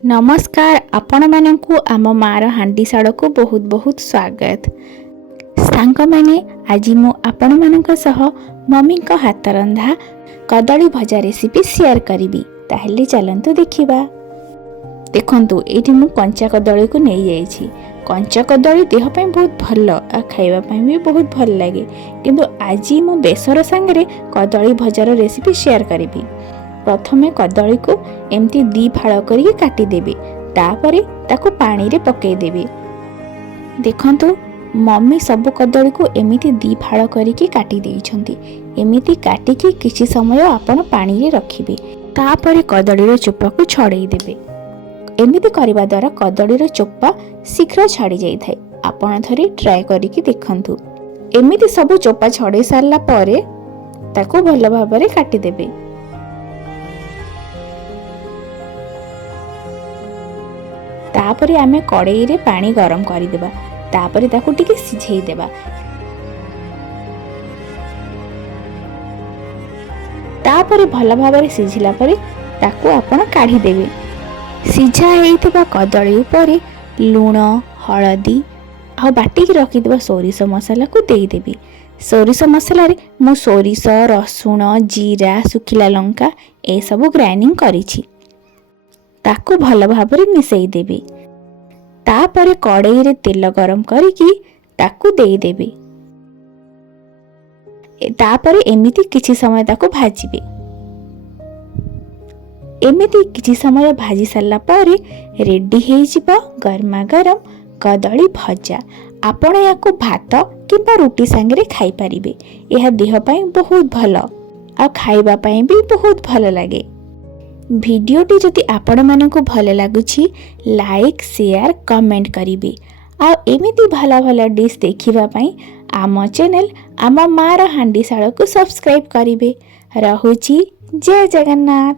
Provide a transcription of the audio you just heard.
नमस्कार आपण मानकु आम मार हांडीशाड़ को बहुत बहुत स्वागत। सांग मैंने आज मु आपण मानक सह मम्मी को हाथ रंधा कदली भजा रेसिपी शेयर करी। ताहले चलंतु देखिबा। देखंतु एठी मु कंचा कदली को नहीं जाइछि। कंचा कदली देह पई बहुत भल आ खाइबा पई भी बहुत भल लागे, किंतु आज मु बेसर संगे कदली भजार रेसिपी शेयर करी। प्रथमे कदली को एमती दी फाड़ करके काटिदेवे, तापरे ताको पानी रे पकई देवे। देखंतु मम्मी सब कदली को एमिति दी फाड़ करके काटी देइछंती। एमिति काटिकी किछि समय आपण पानी रे रखिबे, तापरे कदली रो चोपा को छड़ेई देवे। एमिति करबा द्वारा कदली रो चोपा शीघ्र छाड़ी जाई थाए। आपण थरे ट्राई करके देखंतु। एमिति सब चोपा छड़ेई सारला परे ताको भल भाबरे काटी देवे। तापरे आमे कड़ाई रे पानी गरम करी देबा, तापरे ताकू टिके सिझेई देबा। तापरे भल भाबरे सिझिला परे ताकू आपण काढी देबे। सिझा हेइतबा कदली उपरे लूण, हळदी आ बाटिकी रखी देबा सोरिष मसाला को देई देबे। सोरिष मसाला रे मु सोरिष, रसुण, जीरा, सुखिला लंका ए सब ग्राइंडिंग करिछि। ताकू भल भाबरे मिसई देबे। तापरे कड़ाई रे तेल गरम करिकी ताकू देई देबे। तापरे एमिति किछि समय ताकू भाजिबे। एमिति किछि समय भाजी सारला परे रेडी हेइ जिवो गरमा गरम कदली भजा। आपण याकू भात किंबा रोटी संगे खाई परिबे। यह देह पई बहुत भल आ खाइबा पई भी बहुत भल लागे। भिडियोटी जदि आपण मानकु भल लागुछि लाइक, शेयर, कमेंट करिवे। आ एमिति भला भला डिश देखिबा पई आम चैनल आम मार हांडीशाड़ को सब्सक्राइब करिवे। रहुछि जय जगन्नाथ।